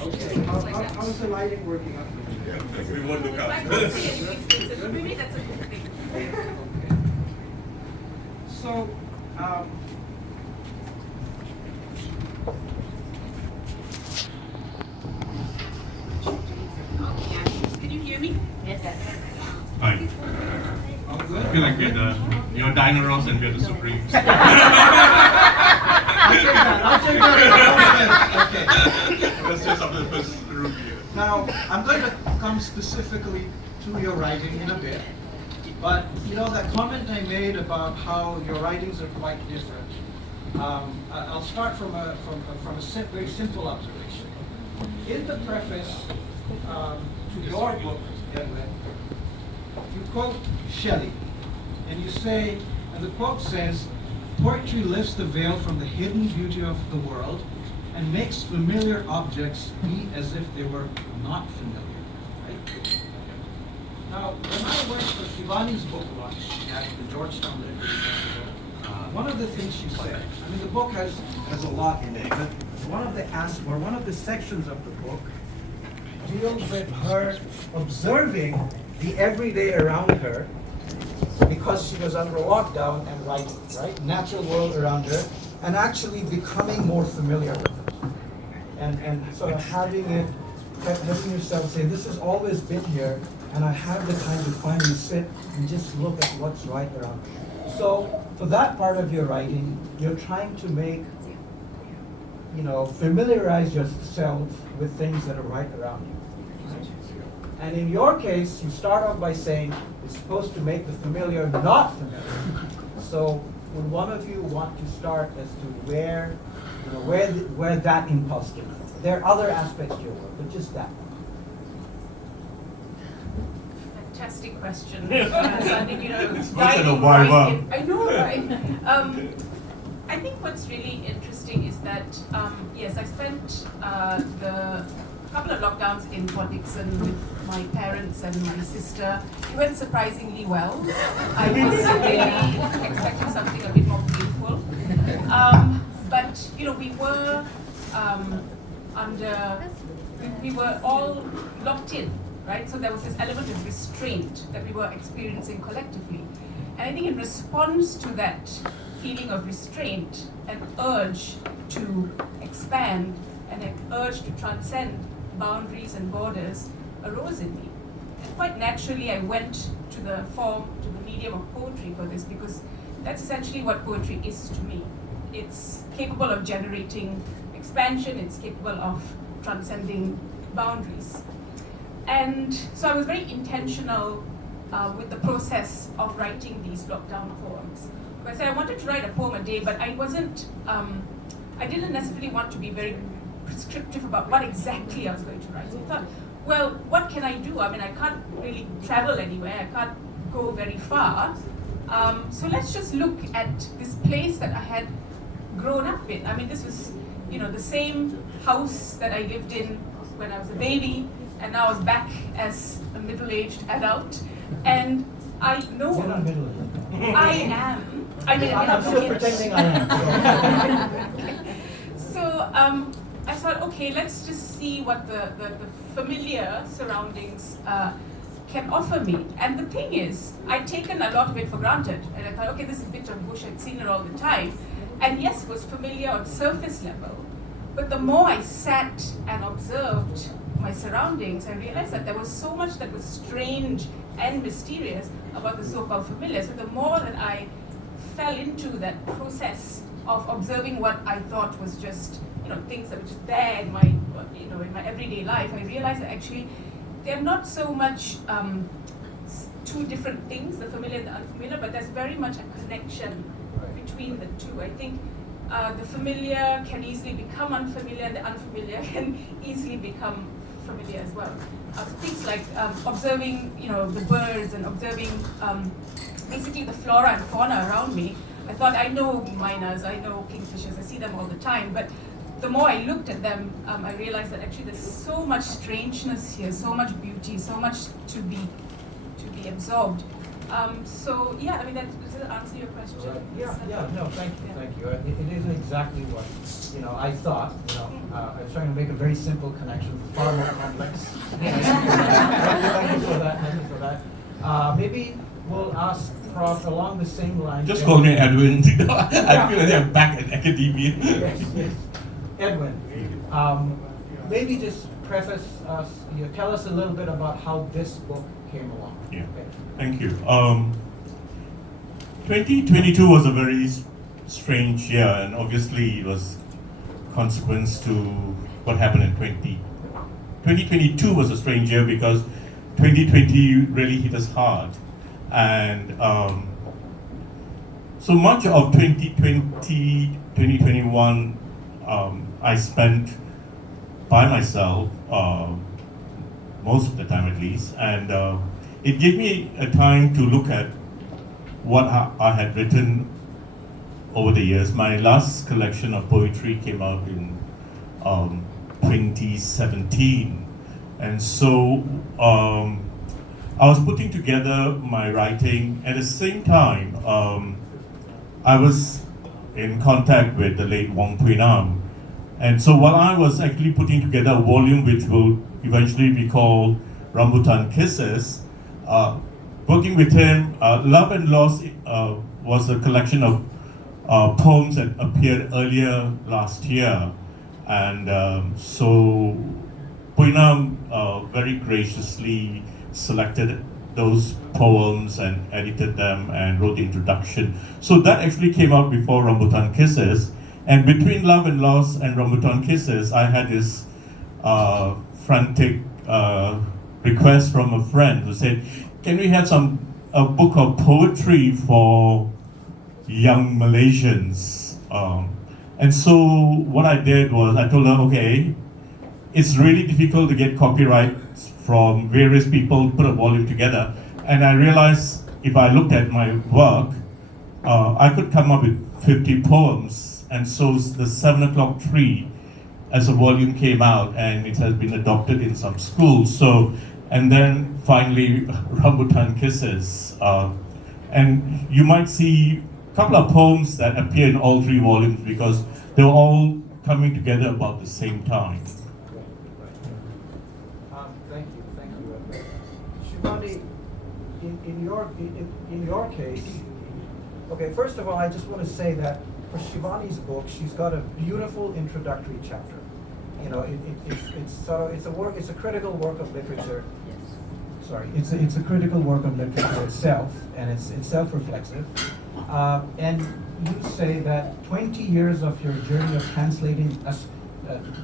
Okay, how's the lighting working up? Yeah, we won't look up. I don't see any mistakes, so maybe that's a good thing. Okay. So, Can you hear me? Yes, sir. Fine. all I good? feel like you're Dinah Ross and we're the Supremes. I'll take that. Okay. That's just after the first review. Now, I'm going to come specifically to your writing in a bit, but you know that comment I made about how your writings are quite different. I'll start from a very simple observation. In the preface to your book, Edwin, you quote Shelley, and you say, and the quote says, "Poetry lifts the veil from the hidden beauty of the world and makes familiar objects be as if they were not familiar." Right? Now, when I went for Shivani's book launch at the Georgetown Literary Festival, one of the things she said, I mean, the book has a lot in it, but one of the sections of the book deals with her observing the everyday around her because she was under lockdown and writing, right? Natural world around her, and actually becoming more familiar with it. And sort of having yourself say, this has always been here, and I have the time to finally sit and just look at what's right around me. So for that part of your writing, you're trying to make, familiarize yourself with things that are right around you. And in your case, you start off by saying it's supposed to make the familiar not familiar. So would one of you want to start as to where that impulse came from? There are other aspects to your work, but just that one. Fantastic question. Sandeep, It's once in a while, wow. I know, right? I think what's really interesting is that, yes, I spent the couple of lockdowns in Port Dickson with my parents and my sister. It went surprisingly well. I was really expecting something a bit more painful. But we were all locked in, right? So there was this element of restraint that we were experiencing collectively. And I think in response to that feeling of restraint, an urge to expand and an urge to transcend boundaries and borders arose in me. And quite naturally, I went to the medium of poetry for this, because that's essentially what poetry is to me. It's capable of generating expansion, it's capable of transcending boundaries. And so I was very intentional with the process of writing these lockdown poems. I said I wanted to write a poem a day, but I didn't necessarily want to be very prescriptive about what exactly I was going to write. So I thought, well, what can I do? I mean, I can't really travel anywhere, I can't go very far. So let's just look at this place that I had grown up in. I mean, this was, the same house that I lived in when I was a baby, and now I was back as a middle-aged adult. And I know You're not middle-aged. I am. I'm still pretending I am. So I thought, okay, let's just see what the familiar surroundings can offer me. And the thing is, I'd taken a lot of it for granted. And I thought, okay, this is a bit of bush, I'd seen it all the time. And yes, it was familiar on surface level. But the more I sat and observed my surroundings, I realized that there was so much that was strange and mysterious about the so-called familiar. So the more that I fell into that process of observing what I thought was just, things that were just there in my, in my everyday life, I realized that actually they're not so much two different things, the familiar and the unfamiliar, but there's very much a connection between the two. I think the familiar can easily become unfamiliar, and the unfamiliar can easily become familiar as well. Things like observing, the birds and observing basically the flora and fauna around me. I thought, I know miners, I know kingfishers, I see them all the time, but the more I looked at them, I realized that actually there's so much strangeness here, so much beauty, so much to be absorbed. So yeah, I mean, does that answer your question? No, thank you. It isn't exactly what, I thought, I was trying to make a very simple connection, far more complex. Thank you for that. Maybe we'll ask Prof along the same line. Just call me Edwin. I feel like I'm back in academia. Yes. Edwin, maybe just preface us, tell us a little bit about how this book came along. Yeah. Okay. Thank you. 2022 was a very strange year, and obviously it was consequence to what happened in 2022 was a strange year because 2020 really hit us hard, and so much of 2020, 2021 I spent by myself, most of the time at least, and it gave me a time to look at what I had written over the years. My last collection of poetry came out in 2017, and so I was putting together my writing. At the same time, I was in contact with the late Wong Pui Nam, and so while I was actually putting together a volume which will eventually be called Rambutan Kisses, working with him, Love and Loss was a collection of poems that appeared earlier last year, and so Pui Nam very graciously selected those poems and edited them and wrote the introduction. So that actually came out before Rambutan Kisses, and between Love and Loss and Rambutan Kisses, I had this frantic request from a friend who said, can we have a book of poetry for young Malaysians? And so what I did was I told her, okay, it's really difficult to get copyrights from various people to put a volume together. And I realized if I looked at my work, I could come up with 50 poems. And so the 7 o'clock tree as a volume came out, and it has been adopted in some schools. So, and then finally, Rambutan Kisses. And you might see a couple of poems that appear in all 3 volumes because they were all coming together about the same time. Thank you. Shivani, in your case, okay, first of all, I just want to say that for Shivani's book, she's got a beautiful introductory chapter. It's a critical work of literature. Yes. Sorry, it's a critical work of literature itself, and it's self-reflexive. And you say that 20 years of your journey of translating,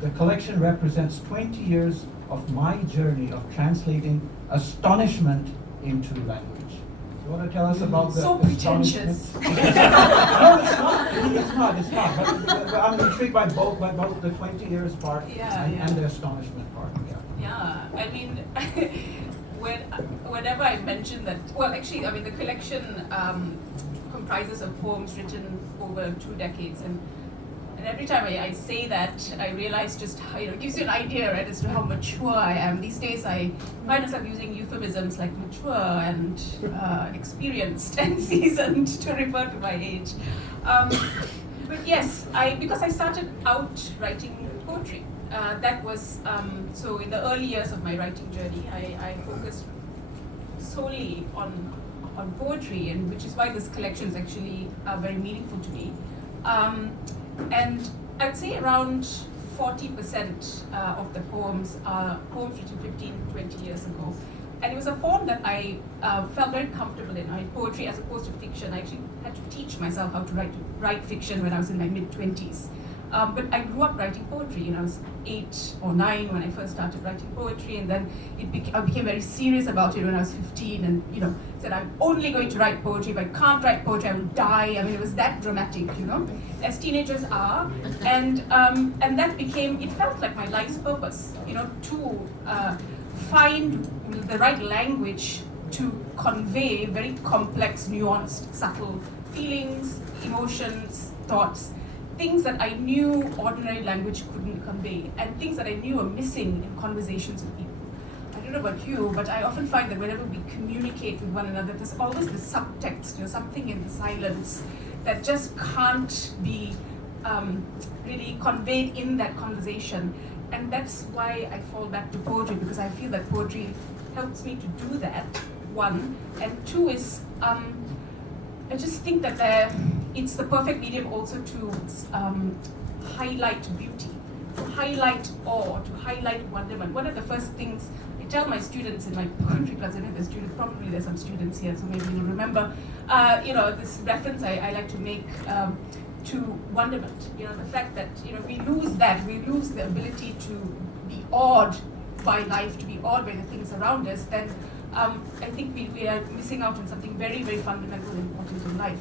the collection represents 20 years of my journey of translating astonishment into language. You want to tell us about the pretentious. No, it's not. But I'm intrigued by both the 20 years part and the astonishment part. Yeah, I mean, whenever I mention that, well, actually, I mean, the collection comprises of poems written over 2 decades, and every time I say that, I realize just how, it gives you an idea, right, as to how mature I am. These days, I find myself using euphemisms like mature and experienced and seasoned to refer to my age. But yes, because I started out writing poetry. That was, so in the early years of my writing journey, I focused solely on poetry, and which is why this collection is actually very meaningful to me. And I'd say around 40% of the poems are poems written 15, 20 years ago. And it was a form that I felt very comfortable in. Poetry as opposed to fiction. I actually had to teach myself how to write fiction when I was in my mid-20s. But I grew up writing poetry. I was 8 or 9 when I first started writing poetry, and then I became very serious about it when I was 15, and said I'm only going to write poetry. If I can't write poetry, I will die. I mean, it was that dramatic, as teenagers are, and that became. It felt like my life's purpose, to find the right language to convey very complex, nuanced, subtle feelings, emotions, thoughts. Things that I knew ordinary language couldn't convey, and things that I knew were missing in conversations with people. I don't know about you, but I often find that whenever we communicate with one another, there's always this subtext, something in the silence that just can't be really conveyed in that conversation. And that's why I fall back to poetry, because I feel that poetry helps me to do that, one. And two is, I just think that it's the perfect medium also to highlight beauty, to highlight awe, to highlight wonderment. One of the first things I tell my students in my poetry class, I know there's students, probably there's some students here, so maybe you'll remember, this reference I like to make to wonderment. The fact that, we lose that, we lose the ability to be awed by life, to be awed by the things around us, then I think we are missing out on something very, very fundamental and important in life.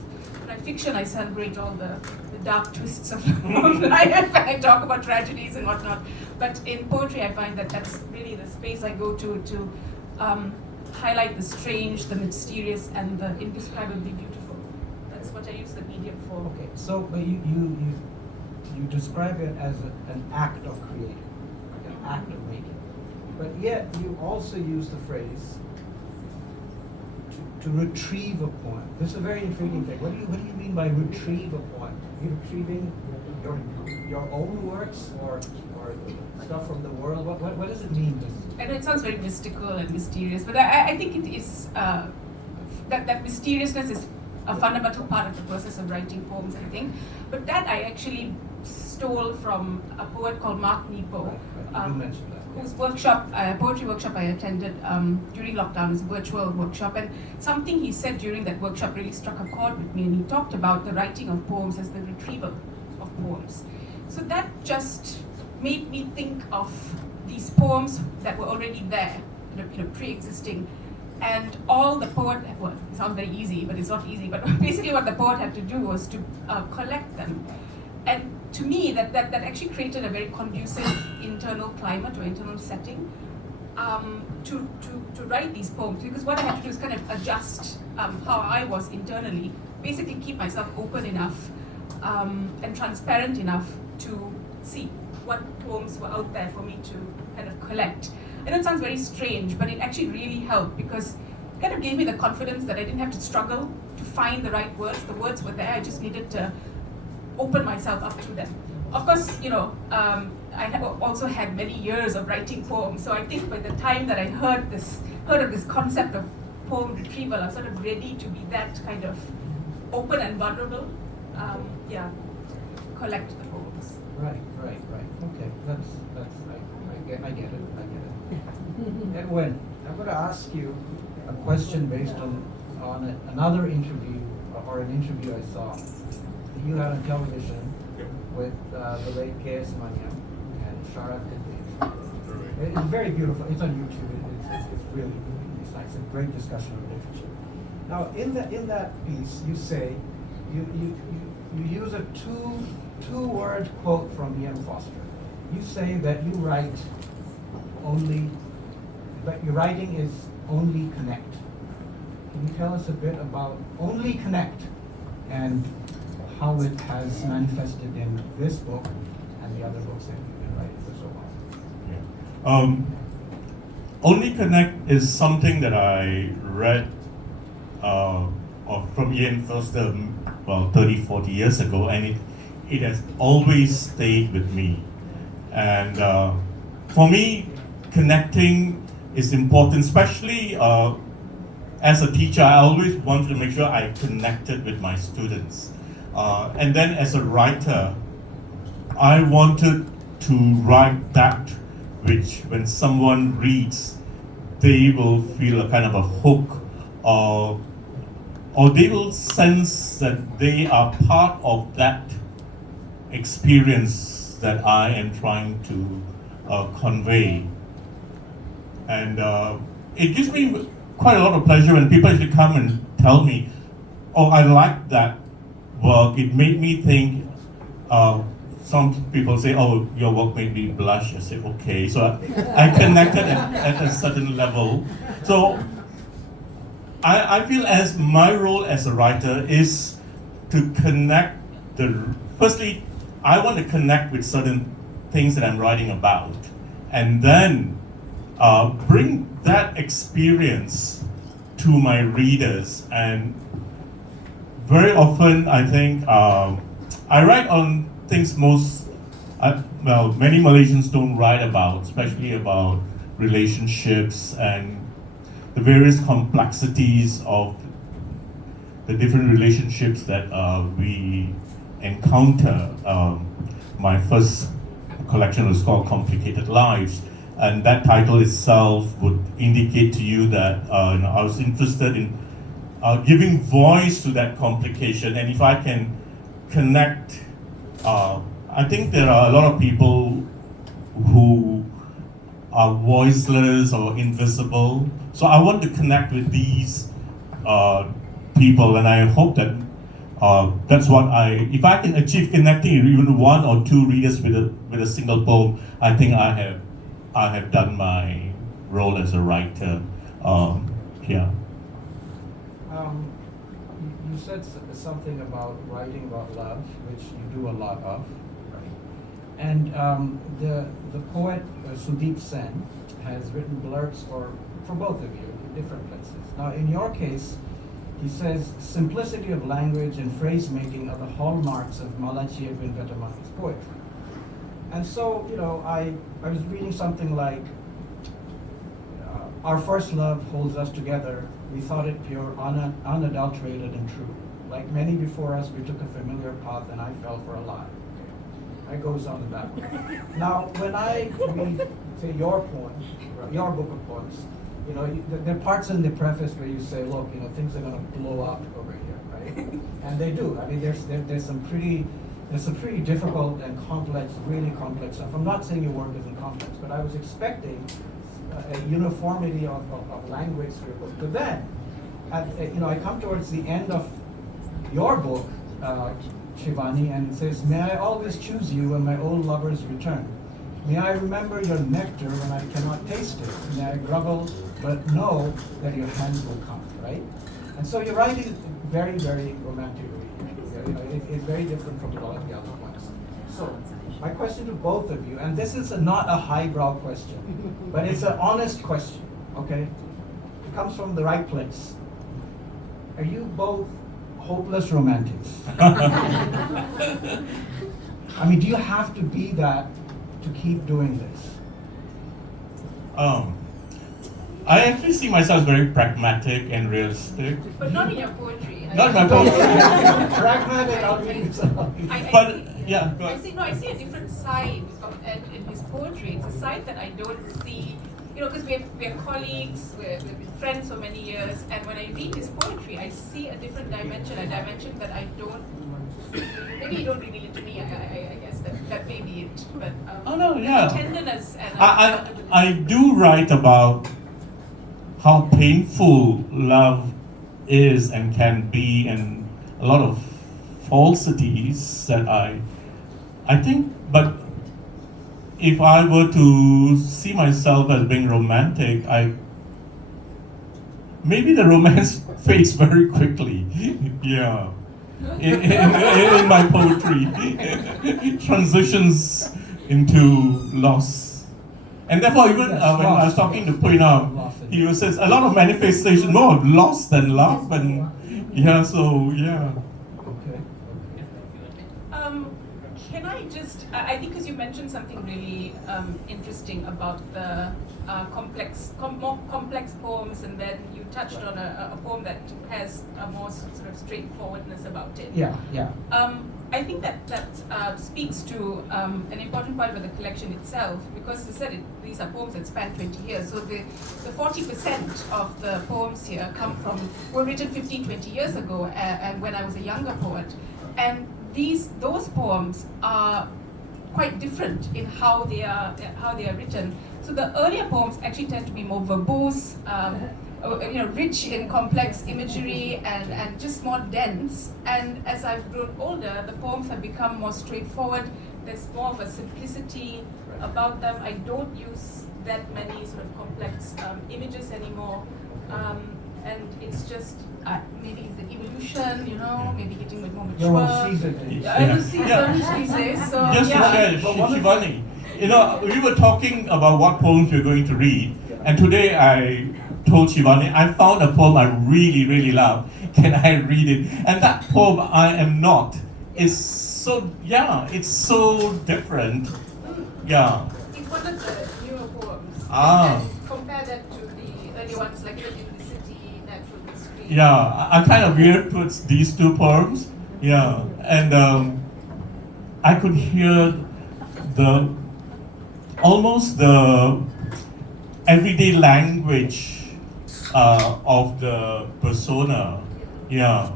In fiction, I celebrate all the dark twists of life, and I talk about tragedies and whatnot. But in poetry, I find that that's really the space I go to highlight the strange, the mysterious, and the indescribably beautiful. That's what I use the medium for. Okay, so but you describe it as an act of creating, like an act of making. But yet you also use the phrase to retrieve a poem. This is a very intriguing thing. What do you mean by retrieve a poem? Are you retrieving your own works or stuff from the world? What does it mean? I know it sounds very mystical and mysterious, but I think it is that mysteriousness is a fundamental part of the process of writing poems, I think. But that I actually stole from a poet called Mark Nepo. Right. You mentioned that. Whose poetry workshop I attended during lockdown, is a virtual workshop, and something he said during that workshop really struck a chord with me, and he talked about the writing of poems as the retrieval of poems. So that just made me think of these poems that were already there, pre-existing, and all the poet, well, it sounds very easy, but it's not easy, but basically what the poet had to do was to collect them. And to me, that actually created a very conducive internal climate or internal setting to write these poems. Because what I had to do is kind of adjust how I was internally, basically keep myself open enough and transparent enough to see what poems were out there for me to kind of collect. I know it sounds very strange, but it actually really helped because it kind of gave me the confidence that I didn't have to struggle to find the right words. The words were there, I just needed to open myself up to them. Of course, I have also had many years of writing poems, so I think by the time that I heard of this concept of poem retrieval, I was sort of ready to be that kind of open and vulnerable. Collect the poems. Right. Okay, I get it. Edwin, I'm going to ask you a question based on another interview or an interview I saw you had on television with the late K.S. Maniam and Sharat Kadir. It's very beautiful. It's on YouTube. It's really nice. It's a great discussion of literature. Now, in that piece, you say you use a two-word quote from E.M. Foster. You say that you write only, but your writing is only connect. Can you tell us a bit about only connect and how it has manifested in this book and the other books that you've been writing for so long? Yeah. Only Connect is something that I read from Ian Foster 30, 40 years ago, and it has always stayed with me. And for me, connecting is important, especially as a teacher. I always wanted to make sure I connected with my students. And then as a writer, I wanted to write that which when someone reads, they will feel a kind of a hook, or they will sense that they are part of that experience that I am trying to convey. And it gives me quite a lot of pleasure when people actually come and tell me, oh, I like that work. It made me think. Some people say, oh, your work made me blush. I say, okay. So I connected at a certain level. So I feel as my role as a writer is to connect firstly, I want to connect with certain things that I'm writing about. And then bring that experience to my readers. And very often, I think I write on things many Malaysians don't write about, especially about relationships and the various complexities of the different relationships that we encounter. My first collection was called Complicated Lives, and that title itself would indicate to you that I was interested in giving voice to that complication. And if I can connect, I think there are a lot of people who are voiceless or invisible. So I want to connect with these people, and I hope that that's what if I can achieve connecting even one or two readers with a single poem, I think I have done my role as a writer. Yeah. You said something about writing about love, which you do a lot of, right? And the poet Sudeep Sen has written blurbs for both of you in different places. Now, in your case, he says simplicity of language and phrase making are the hallmarks of Malachi Edwin Vethamani's poetry. And so, I was reading something like, our first love holds us together. We thought it pure, unadulterated and true. Like many before us, we took a familiar path and I fell for a lie. That goes on in that way. Now, when I read, say, your poem, your book of poems, there are parts in the preface where you say, look, things are going to blow up over here, right? And they do. I mean, there's some pretty difficult and complex, really complex stuff. I'm not saying your work isn't complex, but I was expecting a uniformity of language for your book. But then, I come towards the end of your book, Shivani, and it says, may I always choose you when my old lovers return. May I remember your nectar when I cannot taste it. May I grovel, but know that your hands will come, right? And so you're writing very, very romantically. It's very different from a lot of the other ones. So, my question to both of you, and this is not a highbrow question, but it's an honest question, okay? It comes from the right place. Are you both hopeless romantics? I mean, do you have to be that to keep doing this? I actually see myself as very pragmatic and realistic. But not in your poetry. Not in my poetry. Pragmatic, I'll read it. I see a different side in his poetry. It's a side that I don't see, because we're colleagues, we're friends for many years, and when I read his poetry, I see a different dimension, a dimension that I don't. Maybe you don't reveal it to me. I guess that may be it. But tenderness and I do write about how painful love is and can be, and a lot of falsities that I think. But if I were to see myself as being romantic, maybe the romance fades very quickly. Yeah. In my poetry, transitions into loss. And therefore, even when I was talking to Puina, he says a lot of manifestation, more of loss than love, and Okay. Can I just, I think because you mentioned something really interesting about the more complex poems, and then you touched on a poem that has a more sort of straightforwardness about it. Yeah. I think that speaks to an important part of the collection itself, because you said these are poems that span 20 years. So the 40% of the poems here were written 15, 20 years ago, and when I was a younger poet. And those poems are quite different in how they are written. So the earlier poems actually tend to be more verbose, rich in complex imagery and just more dense. And as I've grown older, the poems have become more straightforward. There's more of a simplicity about them. I don't use that many sort of complex images anymore. And it's just maybe it's the evolution, maybe getting a bit more mature. You're all seasoned. I'm seasoned these days, so Just to share, Shivani, we were talking about what poems we're going to read, And today I told Shivani, I found a poem I really, really love. Can I read it? And that poem, I Am Not, is so, it's so different. Yeah. It's one of the newer poems. Ah. And compare that to the early ones like Unicity, Natural History. Yeah, I'm kind of weird towards these two poems. Yeah, and I could hear almost the everyday language of the persona. Yeah.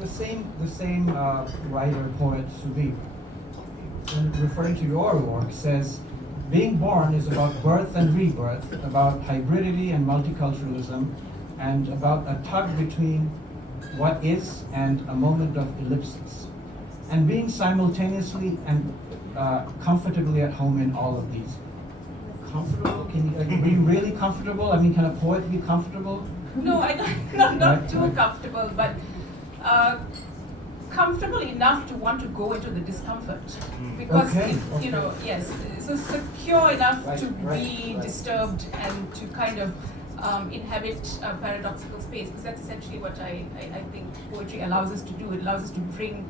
The same writer, poet Sudeep, in referring to your work, says, being born is about birth and rebirth, about hybridity and multiculturalism, and about a tug between what is and a moment of ellipsis. And being simultaneously and comfortably at home in all of these. Comfortable? Are you really comfortable? I mean, can a poet be comfortable? No, I don't, not too comfortable, but comfortable enough to want to go into the discomfort. Because, you know, yes, so secure enough to be disturbed and to kind of inhabit a paradoxical space, because that's essentially what I think poetry allows us to do. It allows us to bring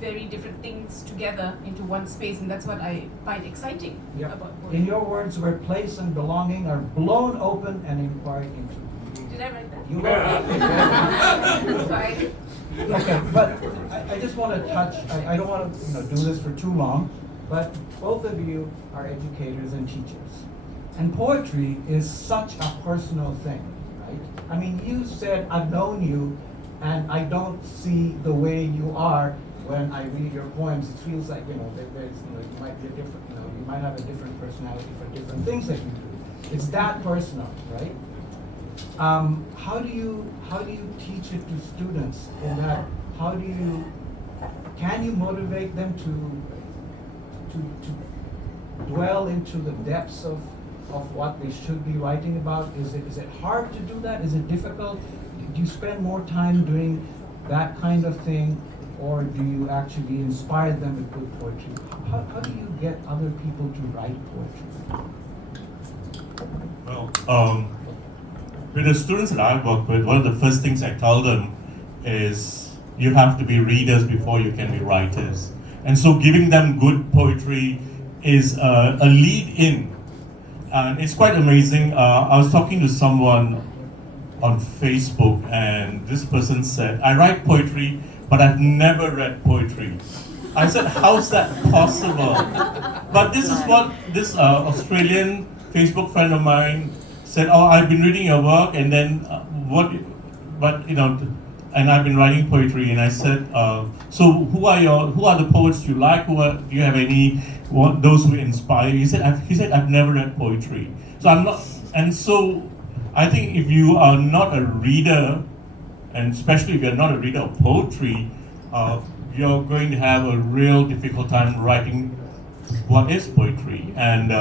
very different things together into one space, and that's what I find exciting about poetry. In your words, where place and belonging are blown open and inquired into. Did I write that? You wrote it. That's fine. Okay, but I just want to touch, I don't want to do this for too long, but both of you are educators and teachers. And poetry is such a personal thing, right? I mean, you said, I've known you, and I don't see the way you are when I read your poems. It feels like, there's, you might be a different, you might have a different personality for different things that you do. It's that personal, right? How do you teach it to students in that? Can you motivate them to dwell into the depths of what they should be writing about? Is it hard to do that? Is it difficult? Do you spend more time doing that kind of thing, or do you actually inspire them with good poetry? How do you get other people to write poetry? Well, with the students that I work with, one of the first things I tell them is you have to be readers before you can be writers. And so giving them good poetry is a lead-in. And it's quite amazing. I was talking to someone on Facebook, and this person said, I write poetry, but I've never read poetry. I said, how's that possible? But this is what this Australian Facebook friend of mine said, oh, I've been reading your work, and then and I've been writing poetry. And I said, so who are the poets you like? Do you have any those who inspire you? He said, I've never read poetry. So I'm not, and so I think if you are not a reader, and especially if you're not a reader of poetry, you're going to have a real difficult time writing what is poetry. And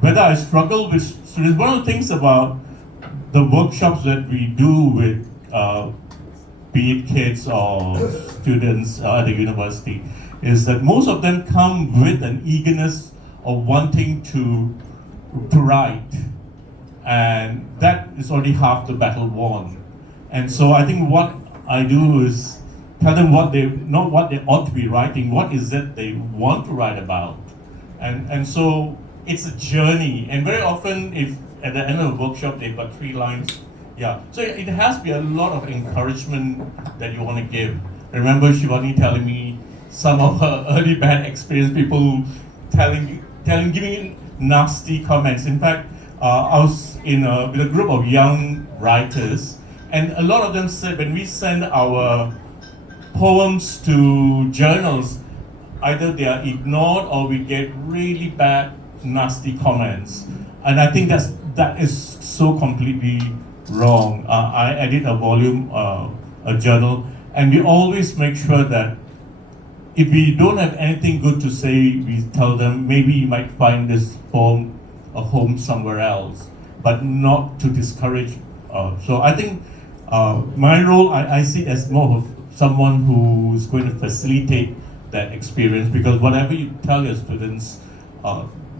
whether I struggle with students, one of the things about the workshops that we do with be it kids or students at the university, is that most of them come with an eagerness of wanting to write, and that is already half the battle won. And so I think what I do is tell them not what they ought to be writing, what is it they want to write about. And so it's a journey, and very often if at the end of the workshop they've got 3 lines, so it has to be a lot of encouragement that you want to give. I remember Shivani telling me some of her early bad experience, people giving nasty comments. In fact, I was with a group of young writers, and a lot of them said when we send our poems to journals, either they are ignored or we get really bad, nasty comments. And I think that is so completely wrong. I did a volume, a journal, and we always make sure that if we don't have anything good to say, we tell them maybe you might find this poem a home somewhere else, but not to discourage. So I think my role, I see it as more of someone who's going to facilitate that experience, because whatever you tell your students,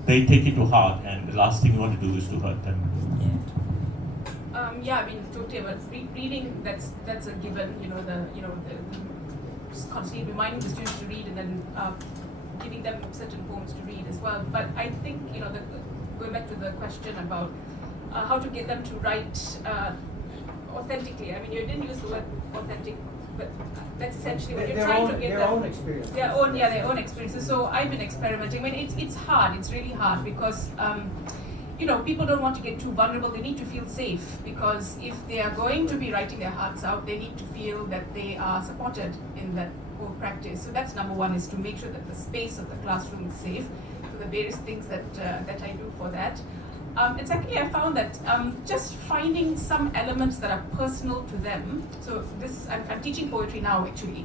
they take it to heart, and the last thing you want to do is to hurt them. Yeah, I mean, totally. But reading, that's a given. Just constantly reminding the students to read, and then giving them certain poems to read as well. But I think going back to the question about how to get them to write authentically. I mean, you didn't use the word authentic, but that's essentially what you're trying to get their own experience. Their own experiences. So I've been experimenting. I mean, it's hard. It's really hard because people don't want to get too vulnerable. They need to feel safe, because if they are going to be writing their hearts out, they need to feel that they are supported in that whole practice. So that's number one, is to make sure that the space of the classroom is safe. So the various things that I do for that. And secondly, I found that just finding some elements that are personal to them. So I'm teaching poetry now, actually.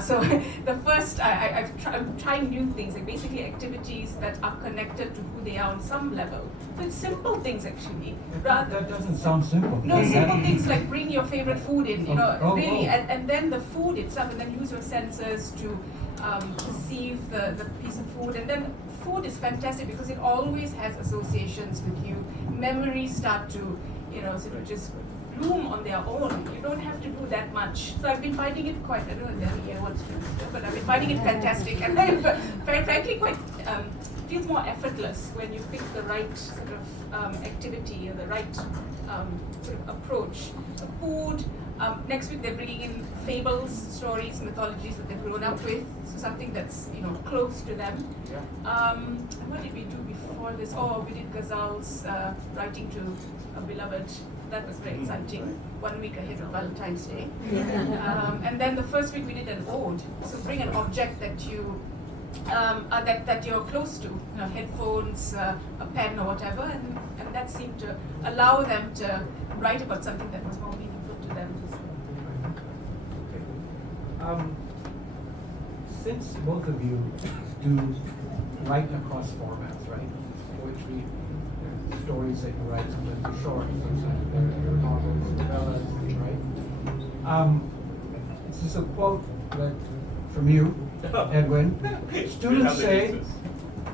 So the first, I'm trying new things, like basically activities that are connected to who they are on some level. So it's simple things, actually. That doesn't sound simple. No, simple things like bring your favorite food in, really, Oh. and then the food itself, and then use your senses to perceive the piece of food. And then food is fantastic because it always has associations with you. Memories start to, sort of just bloom on their own. You don't have to do that much. So I've been finding it quite, I don't know if wants to, but I've been finding it fantastic. And I'm frankly quite, feels more effortless when you pick the right sort of activity or the right sort of approach. The food, next week they're bringing in fables, stories, mythologies that they've grown up with. So something that's, close to them. Yeah. What did we do before this? Oh, we did ghazals, writing to a beloved. That was very exciting. 1 week ahead of Valentine's Day. And then the first week we did an ode. So bring an object that you that you're close to, headphones, a pen or whatever, and that seemed to allow them to write about something that was more meaningful to them. Okay. Since both of you do write across formats, right? Poetry, stories that you write, sometimes they're short, sometimes they're novels, novellas, right? This is a quote from you, Edwin. Students say,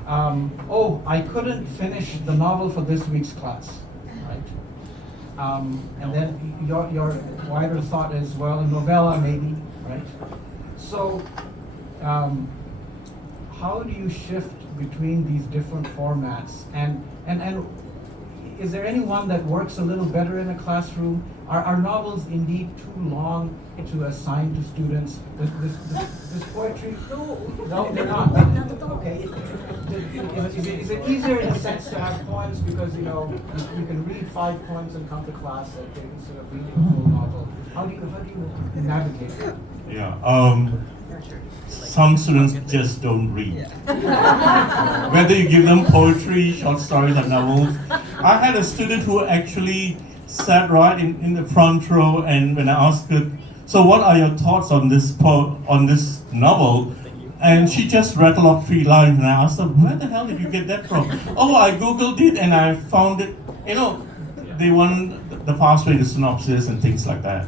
oh, I couldn't finish the novel for this week's class, right? And then your wider thought is, well, a novella maybe, right? So, how do you shift between these different formats, and is there any one that works a little better in a classroom? Are novels indeed too long to assign to students? This poetry? No, they're not. Okay. Is it easier in a sense to have poems because you can read 5 poems and come to class instead of reading a full novel? How do you navigate that? Yeah. Some students just don't read. Whether you give them poetry, short stories, or novels. I had a student who actually sat right in the front row, and when I asked her, so what are your thoughts on this novel? And she just rattled off 3 lines, and I asked her, where the hell did you get that from? Oh, I googled it and I found it. They want the fast way to synopsis and things like that.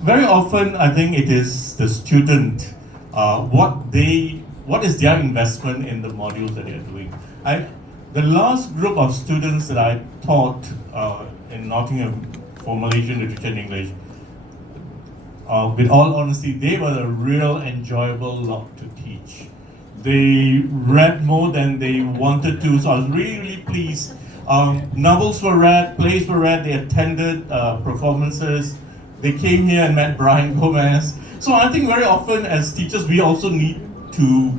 Very often, I think it is the student, what is their investment in the modules that they are doing. The last group of students that I taught in Nottingham for Malaysian literature and English, with all honesty, they were a real enjoyable lot to teach. They read more than they wanted to, so I was really, really pleased. Novels were read, plays were read, they attended performances. They came here and met Brian Gomez. So I think very often as teachers, we also need to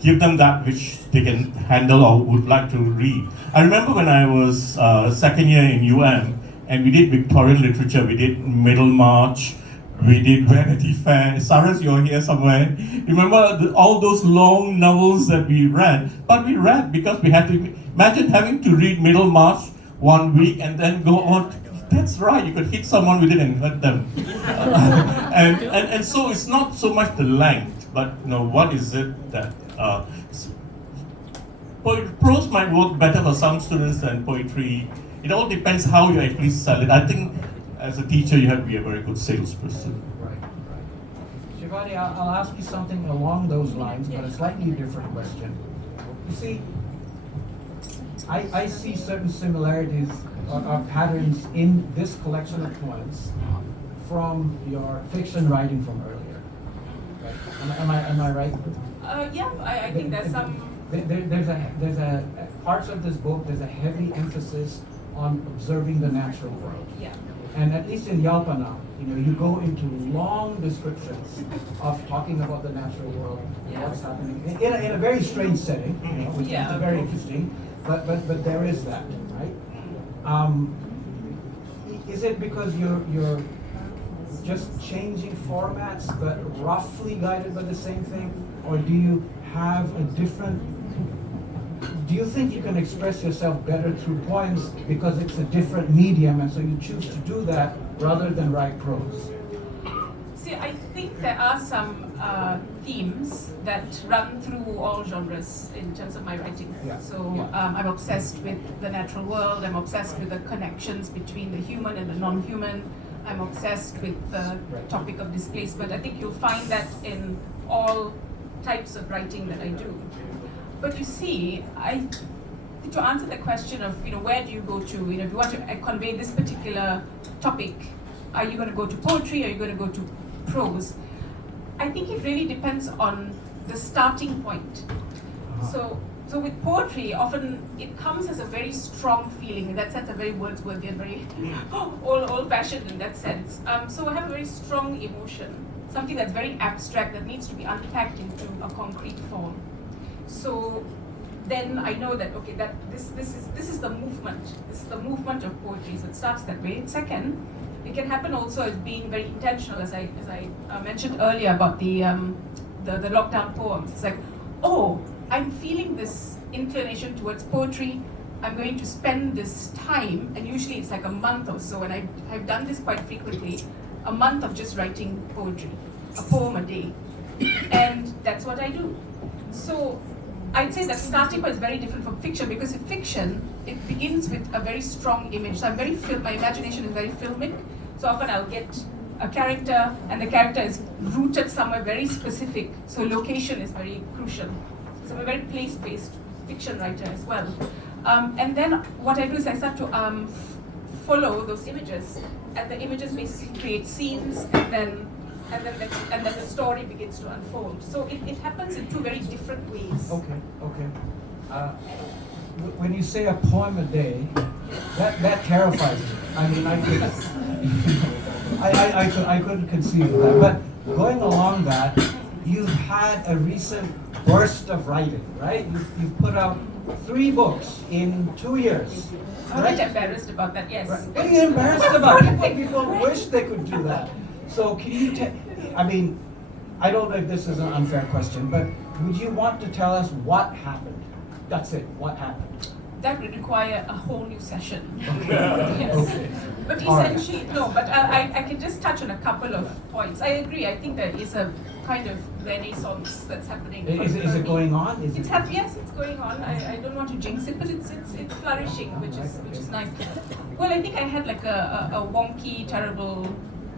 give them that which they can handle or would like to read. I remember when I was second year in UM, and we did Victorian literature, we did Middlemarch, we did Vanity Fair. Cyrus, you're here somewhere. Remember all those long novels that we read? But we read because we had to imagine having to read Middlemarch 1 week and then go on. That's right, you could hit someone with it and hurt them. and so it's not so much the length, but what is it that prose might work better for some students than poetry. It all depends how you actually sell it. I think as a teacher you have to be a very good salesperson. Right. Shivani, I'll ask you something along those lines, but a slightly different question. You see, I see certain similarities or patterns in this collection of poems from your fiction writing from earlier. Right? Am I right? Yeah, I think there's some. There's a parts of this book. There's a heavy emphasis on observing the natural world. Yeah. And at least in Yalpana, you go into long descriptions of talking about the natural world, Yeah. what's happening in a very strange setting, which Yeah. is very interesting. But there is that, right? Is it because you're just changing formats, but roughly guided by the same thing, or do you have a different? Do you think you can express yourself better through poems because it's a different medium, and so you choose to do that rather than write prose? See, I think there are some themes that run through all genres in terms of my writing. Yeah. So Yeah. I'm obsessed with the natural world. I'm obsessed with the connections between the human and the non-human. I'm obsessed with the topic of displacement. I think you'll find that in all types of writing that I do. But you see, to answer the question of where do you go to, if you want to convey this particular topic, are you going to go to poetry? Are you going to go to prose? I think it really depends on the starting point. So with poetry, often it comes as a very strong feeling. In that sense, a very Wordsworthy and very old-fashioned in that sense. So I have a very strong emotion, something that's very abstract that needs to be unpacked into a concrete form. So then I know that that this is the movement. This is the movement of poetry. So it starts that way. And second, it can happen also as being very intentional, as I mentioned earlier about the lockdown poems. It's like, I'm feeling this inclination towards poetry. I'm going to spend this time, and usually it's like a month or so, and I've done this quite frequently, a month of just writing poetry, a poem a day, and that's what I do. So I'd say that starting point is very different from fiction, because in fiction, it begins with a very strong image. So my imagination is very filmic. So often I'll get a character, and the character is rooted somewhere very specific. So location is very crucial. So I'm a very place-based fiction writer as well. And then what I do is I start to follow those images, and the images basically create scenes, and then the story begins to unfold. So it happens in two very different ways. Okay. When you say a poem a day, that terrifies me. I mean, I couldn't conceive of that. But going along that, you've had a recent burst of writing, right? You've put out 3 books in 2 years. I'm a bit embarrassed about that, yes. Right. What are you embarrassed about? People wish they could do that. So can you I mean, I don't know if this is an unfair question, but would you want to tell us what happened? That's it, what happened? That would require a whole new session. Okay. Yes. Okay. But All right. essentially, no, but I can just touch on a couple of points. I agree, I think there is a kind of renaissance that's happening. Is it going on? Yes, it's going on. I don't want to jinx it, but it's flourishing, which is nice. Well, I think I had like a wonky, terrible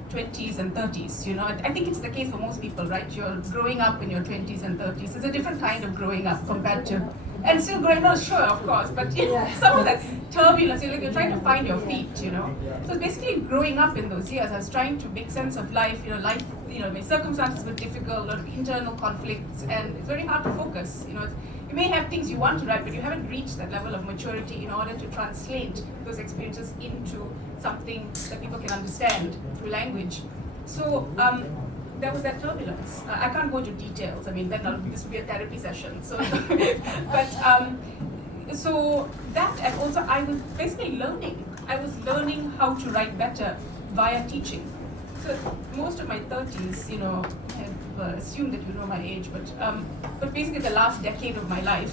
20s and 30s, I think it's the case for most people, right? You're growing up in your 20s and 30s. It's a different kind of growing up compared to, and still growing up, sure, of course, but some of that turbulence, you're trying to find your feet, So it's basically growing up in those years. I was trying to make sense of life, my circumstances were difficult, a lot of internal conflicts, and it's very hard to focus, You may have things you want to write, but you haven't reached that level of maturity in order to translate those experiences into something that people can understand through language. So there was that turbulence. I can't go into details. I mean, then this would be a therapy session. So, but so that, and also I was basically learning. I was learning how to write better via teaching. So most of my 30s, have assumed that you know my age, but basically the last decade of my life,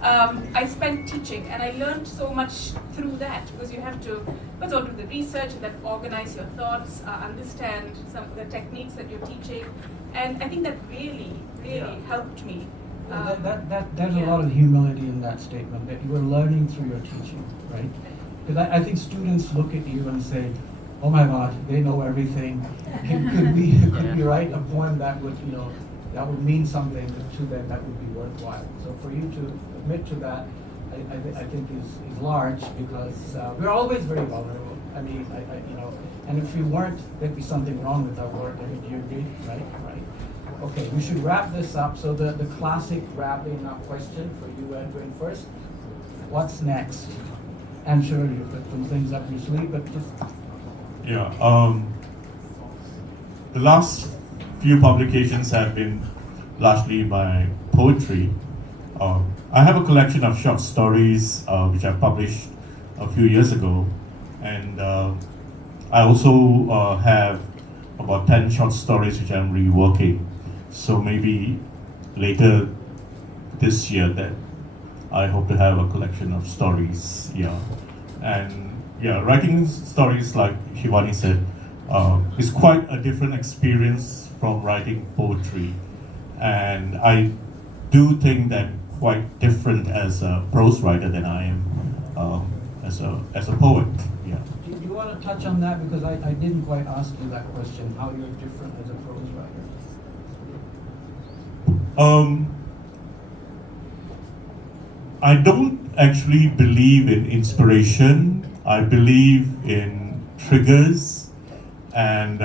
I spent teaching, and I learned so much through that, because you have to first of all do the research, then organize your thoughts, understand some of the techniques that you're teaching, and I think that really helped me. There's a lot of humility in that statement, that you were learning through your teaching, right? Because I think students look at you and say, oh my God, they know everything. Could we write a poem that would mean something to them, that would be worthwhile? So for you to admit to that, I think is large because we're always very vulnerable. I mean, you know, and if we weren't, there'd be something wrong with our work. I mean, do you agree? Right. Okay, we should wrap this up. So the classic wrapping up question for you, Edwin, first. What's next? I'm sure you've got some things up your sleeve, but just... Yeah, the last few publications have been largely my poetry. I have a collection of short stories which I published a few years ago, and I also have about 10 short stories which I'm reworking. So maybe later this year that I hope to have a collection of stories, yeah. And yeah, writing stories, like Shivani said, is quite a different experience from writing poetry. And I do think that quite different as a prose writer than I am as a poet, yeah. Do you want to touch on that? Because I didn't quite ask you that question, how you're different as a prose writer. I don't actually believe in inspiration. I believe in triggers, and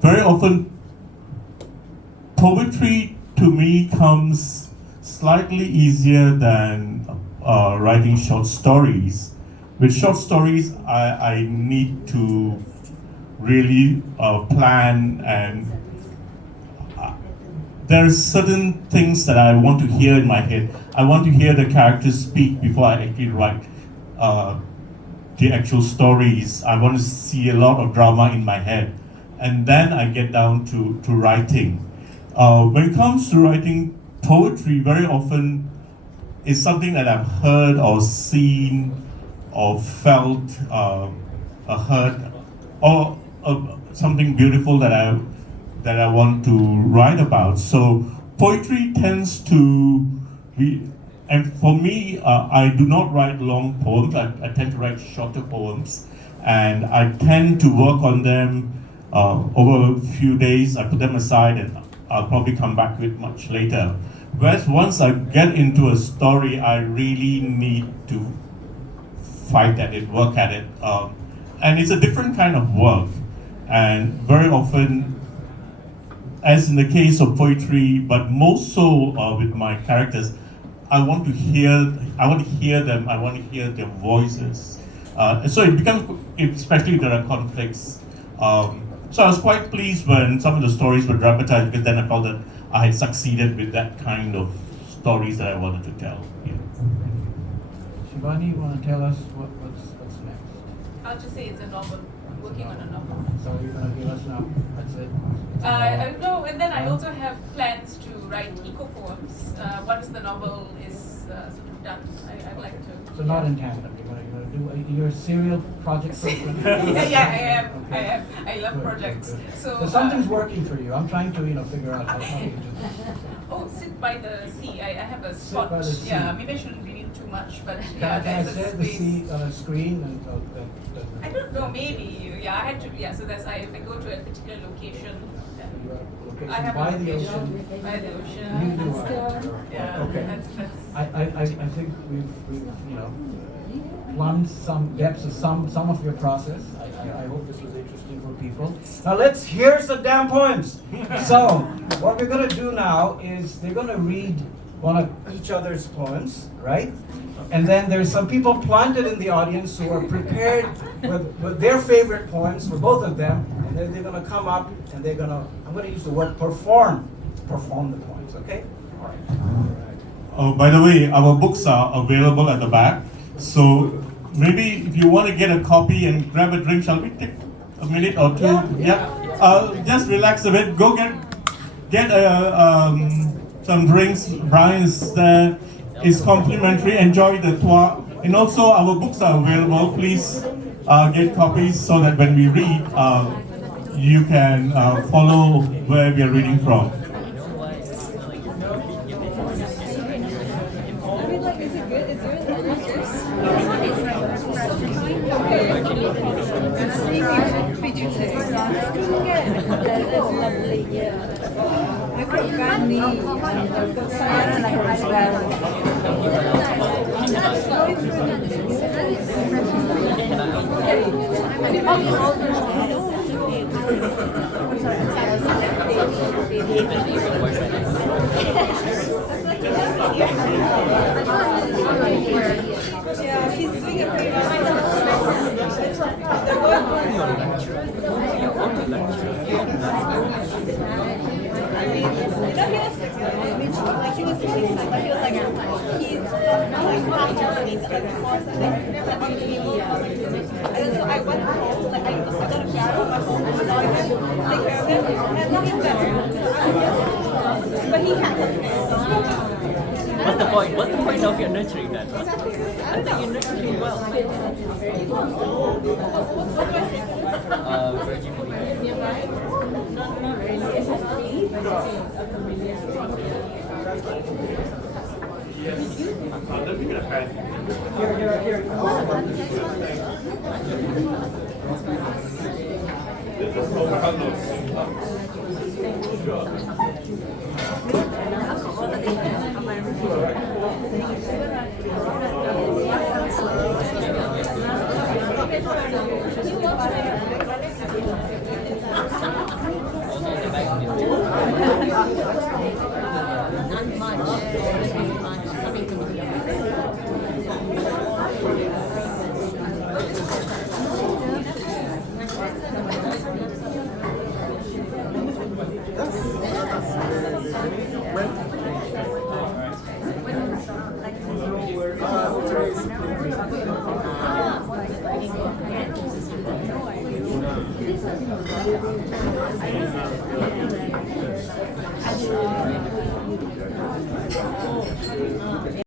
very often poetry to me comes slightly easier than writing short stories. With short stories, I need to really plan, and there's certain things that I want to hear in my head. I want to hear the characters speak before I actually write the actual stories. I want to see a lot of drama in my head, and then I get down to writing. When it comes to writing poetry, very often it's something that I've heard or seen or felt, heard, or something beautiful that I want to write about. So poetry tends to be, and for me, I do not write long poems. I tend to write shorter poems, and I tend to work on them over a few days. I put them aside, and I'll probably come back to it much later. Whereas once I get into a story, I really need to fight at it, work at it, and it's a different kind of work. And very often, as in the case of poetry, but most so with my characters, I want to hear them, I want to hear their voices. So it becomes, especially if there are conflicts. So I was quite pleased when some of the stories were dramatized, because then I felt that I had succeeded with that kind of stories that I wanted to tell. Yeah. Shivani, you want to tell us what's next? I'll just say it's a novel. I'm working on a novel. So you're going to give us now. That's it. No, and then I also have plans to write eco-poems. Once the novel is sort of done, I'd like to. So not in tandem. You're going to do your serial project person. Yeah, I am. I love Good, projects. good. So something's working for you. I'm trying to figure out how you do this. Oh, sit by the sea. I have a Sit spot. by the sea. Yeah, maybe I shouldn't reveal too much, but Can yeah, I there's say a the space. sea on a screen and I don't know, maybe. Yeah, I had to. Yeah, so I go to a particular location. location I have by a the location. ocean. By the You ocean. do are. Yeah, Okay. that's I think we've plumbed some depths of some of your process. I hope this was interesting for people. Now let's hear some damn poems. So what we're gonna do now is they're gonna read one of each other's poems, right? And then there's some people planted in the audience who are prepared with their favorite poems for both of them, and then they're gonna come up and I'm gonna use the word perform the poems, okay? All right. By the way, our books are available at the back. So maybe if you want to get a copy and grab a drink, shall we take a minute or two? Yeah. Just relax a bit. Go get some drinks. Brian is there. It's complimentary. Enjoy the tour. And also our books are available. Please get copies so that when we read, you can follow where we are reading from. Lovely, yeah. Yeah, she's doing a pretty nice I mean, he was really sick, but he was like, he's passed all these before, so like on TV. And so I went home, like I got a grab on my phone, and I went take care of him, and now he's better. But he can't touch me, so. What's the point? What's the point of your nurturing that? I don't think you nurture him well.